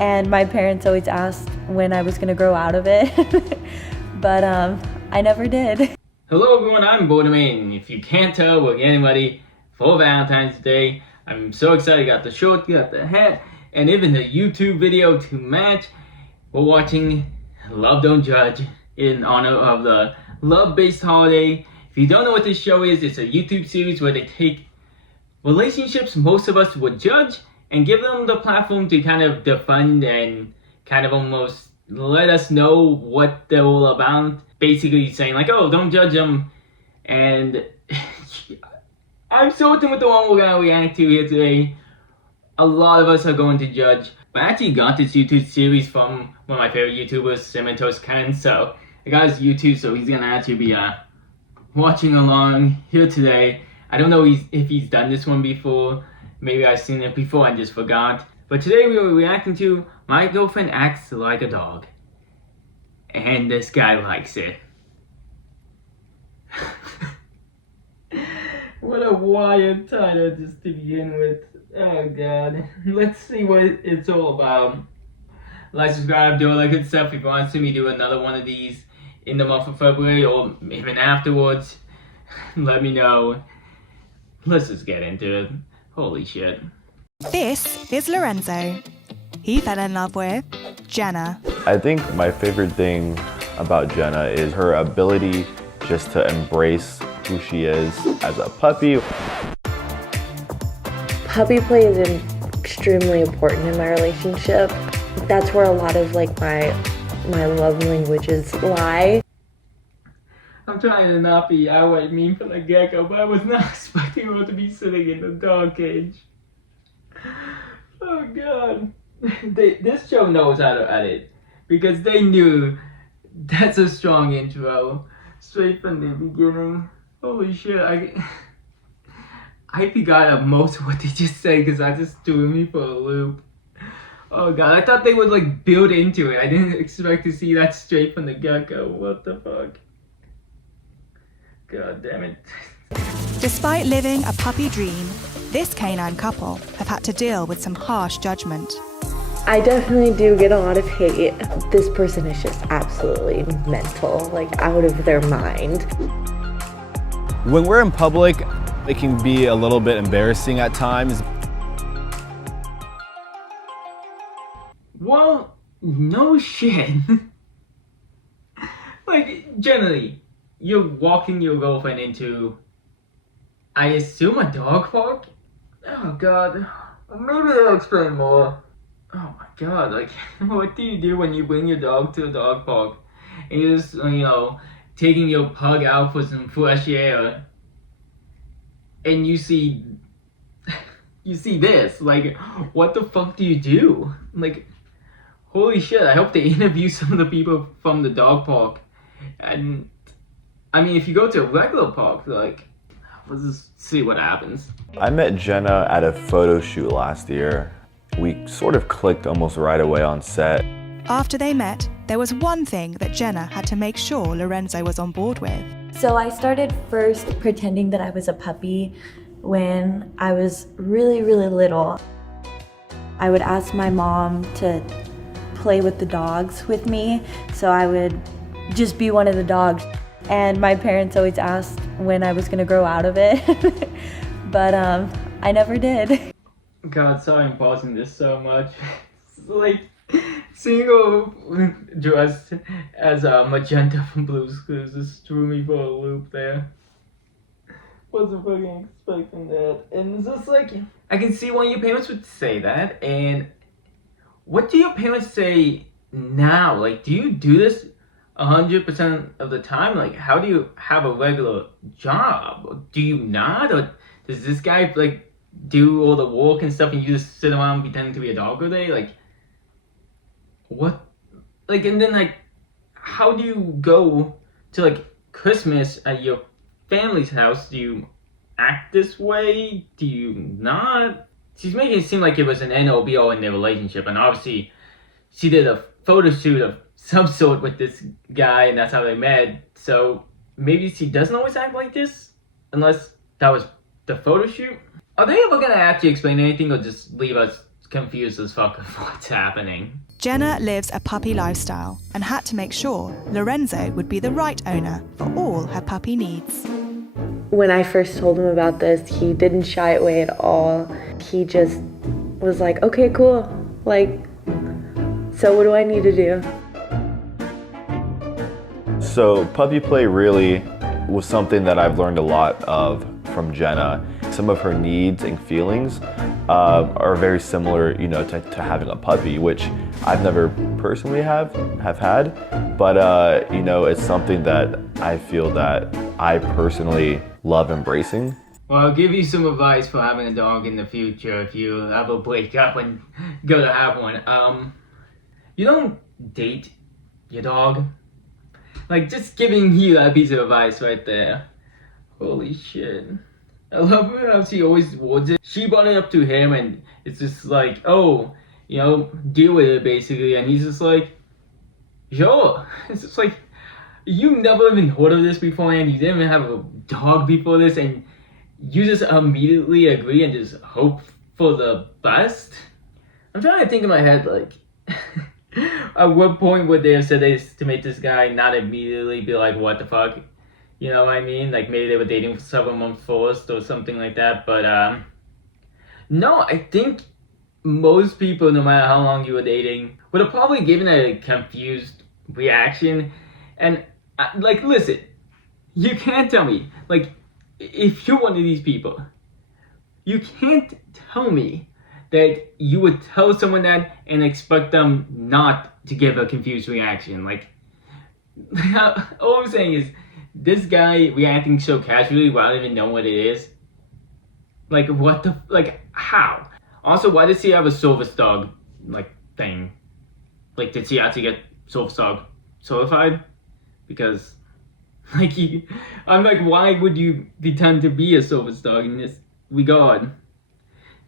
and my parents always asked when I was gonna grow out of it, but I never did. Hello everyone, I'm Birdime. If you can't tell, we're getting ready for Valentine's Day. I'm so excited. Got the shirt, got the hat, and even the YouTube video to match. We're watching Love Don't Judge in honor of the love-based holiday. If you don't know what this show is, it's a YouTube series where they take relationships most of us would judge and give them the platform to kind of defend and kind of almost let us know what they're all about. Basically saying like, oh, don't judge them. And I'm certain with the one we're going to react to here today, a lot of us are going to judge. I actually got this YouTube series from one of my favorite YouTubers, Cementos Ken. So I got his YouTube, so he's going to actually be watching along here today. I don't know if he's done this one before. Maybe I've seen it before and just forgot. But today we were reacting to My Girlfriend Acts Like a Dog. And this guy likes it. What a wild title just to begin with. Oh god. Let's see what it's all about. Like, subscribe, do all that good stuff. If you want to see me do another one of these in the month of February or even afterwards, let me know. Let's just get into it. Holy shit. This is Lorenzo. He fell in love with Jenna. I think my favorite thing about Jenna is her ability just to embrace who she is as a puppy. Puppy play is extremely important in my relationship. That's where a lot of like my love languages lie. I'm trying to not be outright mean for the gecko, but I was not expecting her to be sitting in the dog cage. Oh god. This show knows how to edit, because they knew that's a strong intro straight from the beginning. Holy shit, I forgot most of what they just said because that just threw me for a loop. Oh god, I thought they would like build into it. I didn't expect to see that straight from the get-go. What the fuck? God damn it. Despite living a puppy dream, this canine couple have had to deal with some harsh judgment. I definitely do get a lot of hate. This person is just absolutely mental, like out of their mind. When we're in public, it can be a little bit embarrassing at times. Well, no shit. Like, generally, you're walking your girlfriend into, I assume, a dog park? Oh god. Maybe I'll explain more. Oh my god, like, what do you do when you bring your dog to a dog park and you're just, taking your pug out for some fresh air and you see this? Like, what the fuck do you do? Like, holy shit, I hope they interview some of the people from the dog park. And, I mean, if you go to a regular park, like, let's just see what happens. I met Jenna at a photo shoot last year. We sort of clicked almost right away on set. After they met, there was one thing that Jenna had to make sure Lorenzo was on board with. So I started first pretending that I was a puppy when I was really, really little. I would ask my mom to play with the dogs with me, so I would just be one of the dogs. And my parents always asked when I was gonna grow out of it, but I never did. God, sorry I'm pausing this so much. It's like seeing her dressed as Magenta from Blue's Clues just threw me for a loop there. Wasn't fucking expecting that. And it's just like, I can see why your parents would say that. And what do your parents say now? Like, do you do this 100% of the time? Like, how do you have a regular job? Or do you not? Or does this guy like do all the work and stuff and you just sit around pretending to be a dog all day? Like, what? Like, and then like, how do you go to like Christmas at your family's house? Do you act this way? Do you not? She's making it seem like it was an end all be all in their relationship, and obviously she did a photo shoot of some sort with this guy and that's how they met. So maybe she doesn't always act like this, unless that was the photo shoot. Are they ever gonna actually explain anything or just leave us confused as fuck of what's happening. Jenna lives a puppy lifestyle and had to make sure Lorenzo would be the right owner for all her puppy needs. When I first told him about this, he didn't shy away at all. He just was like, okay, cool. Like, so what do I need to do? So puppy play really was something that I've learned a lot of from Jenna. Some of her needs and feelings are very similar, to having a puppy, which I've never personally have had, but it's something that I feel that I personally love embracing. Well, I'll give you some advice for having a dog in the future if you ever break up and go to have one. You don't date your dog. Like, just giving you that piece of advice right there. Holy shit. I love how she always wards it. She brought it up to him and it's just like, oh, deal with it basically. And he's just like, sure. It's just like, you never even heard of this beforehand. You didn't even have a dog before this and you just immediately agree and just hope for the best. I'm trying to think in my head, like, at what point would they have said this to make this guy not immediately be like, what the fuck? You know what I mean? Like, maybe they were dating for several months first or something like that. But, no, I think most people, no matter how long you were dating, would have probably given a confused reaction. And, listen, you can't tell me, like, if you're one of these people, you can't tell me that you would tell someone that and expect them not to give a confused reaction. Like, all I'm saying is, this guy reacting so casually without even knowing what it is. Like, what the, like, how? Also, why does he have a service dog, thing? Like, did he actually get service dog certified? Because, I'm like, why would you pretend to be a service dog in this regard?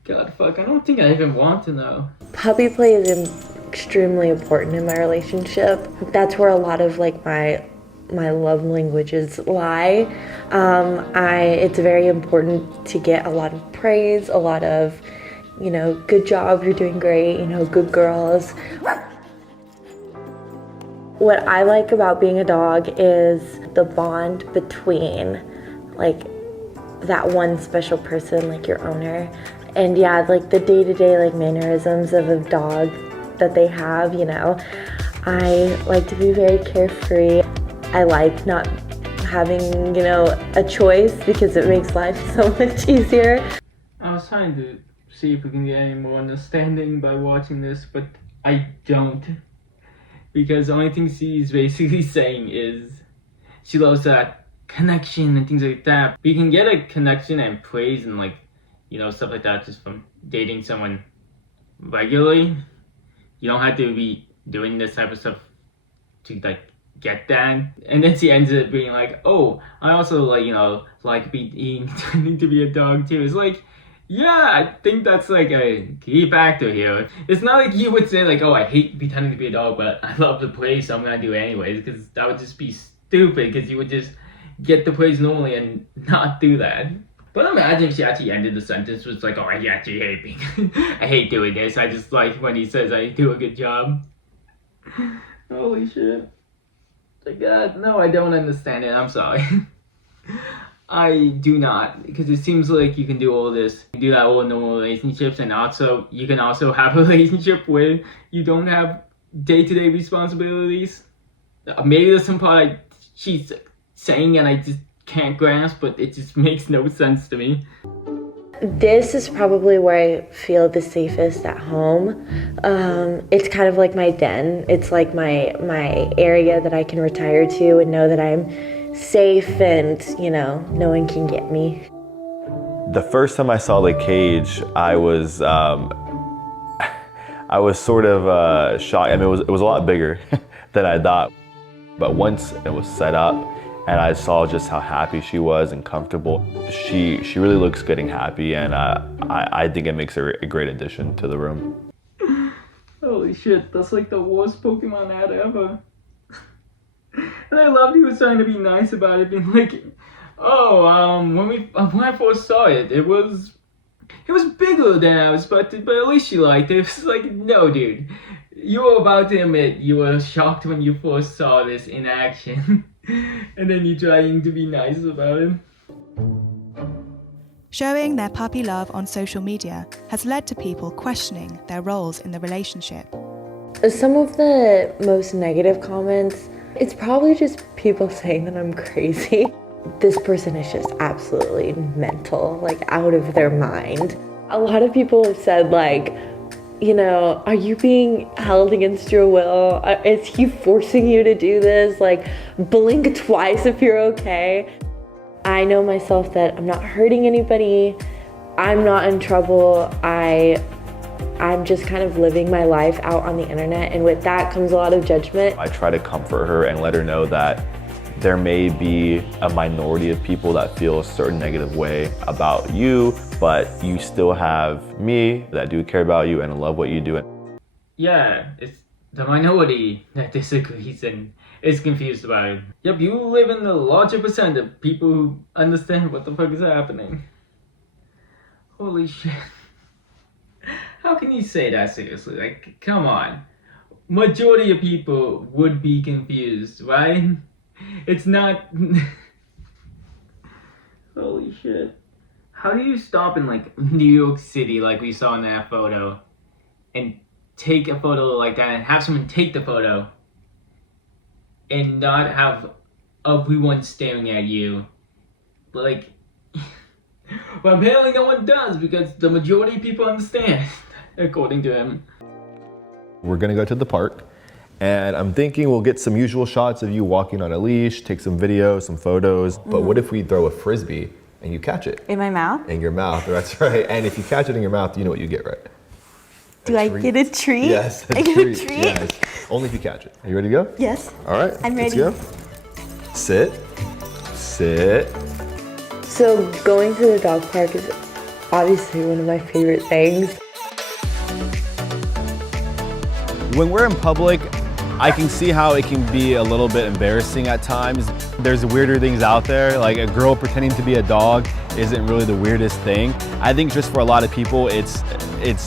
God, fuck, I don't think I even want to know. Puppy play is extremely important in my relationship. That's where a lot of, my love languages lie. It's very important to get a lot of praise, a lot of, good job, you're doing great, good girls. What I like about being a dog is the bond between, that one special person, your owner. And yeah, the day-to-day, mannerisms of a dog that they have, I like to be very carefree. I like not having, a choice because it makes life so much easier. I was trying to see if we can get any more understanding by watching this, but I don't. Because the only thing she's basically saying is she loves that connection and things like that. But you can get a connection and praise and stuff like that just from dating someone regularly. You don't have to be doing this type of stuff to get that. And then she ends up being like, oh, I also pretending to be a dog too. It's yeah, I think that's a key factor here. It's not like you would say oh, I hate pretending to be a dog, but I love the praise, so I'm gonna do it anyways, because that would just be stupid, because you would just get the praise normally and not do that. But imagine if she actually ended the sentence with oh, I actually hate being I hate doing this. I just like when he says I do a good job. Holy shit. God, no, I don't understand it. I'm sorry. I do not, because it seems like you can do all this, do that all in normal relationships, and also you can also have a relationship where you don't have day-to-day responsibilities. Maybe there's some part she's saying and I just can't grasp, but it just makes no sense to me. This is probably where I feel the safest at home. It's kind of like my den. It's my area that I can retire to and know that I'm safe and, no one can get me. The first time I saw the cage, I was sort of shocked. I mean, it was a lot bigger than I thought. But once it was set up and I saw just how happy she was and comfortable, she really looks good and happy, and I think it makes her a great addition to the room. Holy shit, that's the worst Pokemon ad ever. And I loved he was trying to be nice about it, being oh, when I first saw it, it was, it was bigger than I was expecting, but at least she liked it. It was like, no, dude. You were about to admit you were shocked when you first saw this in action. And then you're trying to be nice about it. Showing their puppy love on social media has led to people questioning their roles in the relationship. Some of the most negative comments, it's probably just people saying that I'm crazy. This person is just absolutely mental, like out of their mind. A lot of people have said like, you know, are you being held against your will? Is he forcing you to do this? Like, blink twice if you're okay. I know myself that I'm not hurting anybody. I'm not in trouble. I'm just kind of living my life out on the internet, and with that comes a lot of judgment. I try to comfort her and let her know that there may be a minority of people that feel a certain negative way about you, but you still have me that do care about you and love what you do. Yeah, it's the minority that disagrees and is confused about it. Yep, you live in the larger percent of people who understand what the fuck is happening. Holy shit. How can you say that seriously? Like, come on. Majority of people would be confused, right? It's not... Holy shit. How do you stop in like New York City like we saw in that photo and take a photo like that and have someone take the photo and not have everyone staring at you? Like, well, apparently no one does because the majority of people understand, according to him. We're gonna go to the park, and I'm thinking we'll get some usual shots of you walking on a leash, take some video, some photos, but what if we throw a Frisbee and you catch it? In my mouth? In your mouth, that's right. And if you catch it in your mouth, you know what you get, right? Do I get a treat? Yes, I get a treat? Yes, only if you catch it. Are you ready to go? Yes. All right, I'm ready. Let's go. Sit, sit. So going to the dog park is obviously one of my favorite things. When we're in public, I can see how it can be a little bit embarrassing at times. There's weirder things out there, like a girl pretending to be a dog isn't really the weirdest thing. I think just for a lot of people, it's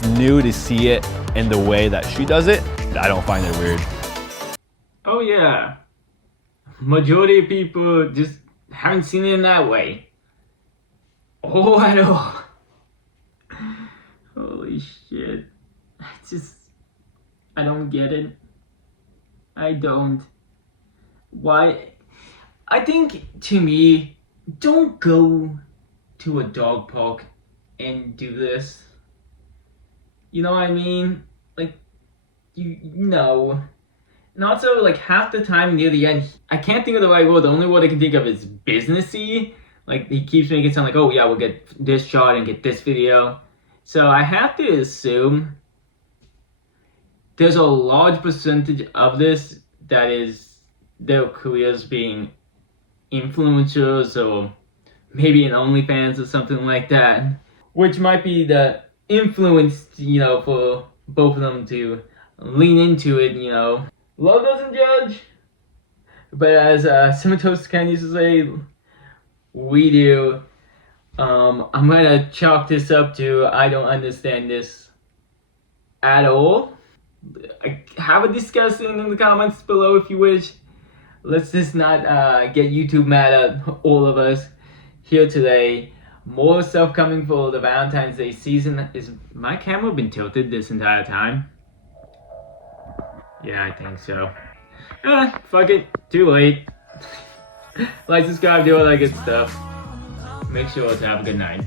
new to see it in the way that she does it. I don't find it weird. Oh yeah. Majority of people just haven't seen it in that way. Oh, I know. Holy shit. I don't get it. I don't. Why? I think, to me, don't go to a dog park and do this. You know what I mean? Like, you know. And also, like, half the time near the end, I can't think of the right word. The only word I can think of is businessy. Like, he keeps making it sound like, oh yeah, we'll get this shot and get this video. So I have to assume there's a large percentage of this that is their careers being influencers or maybe an OnlyFans or something like that, which might be the influence, you know, for both of them to lean into it, you know. Love doesn't judge, but as Simato's kind of used to say, we do. I'm gonna chalk this up to I don't understand this at all. Have a discussion in the comments below if you wish. Let's just not get YouTube mad at all of us here today. More stuff coming for the Valentine's Day season. Is my camera been tilted this entire time? Yeah, I think so. Fuck it. Too late. Like, subscribe, do all that good stuff. Make sure to have a good night.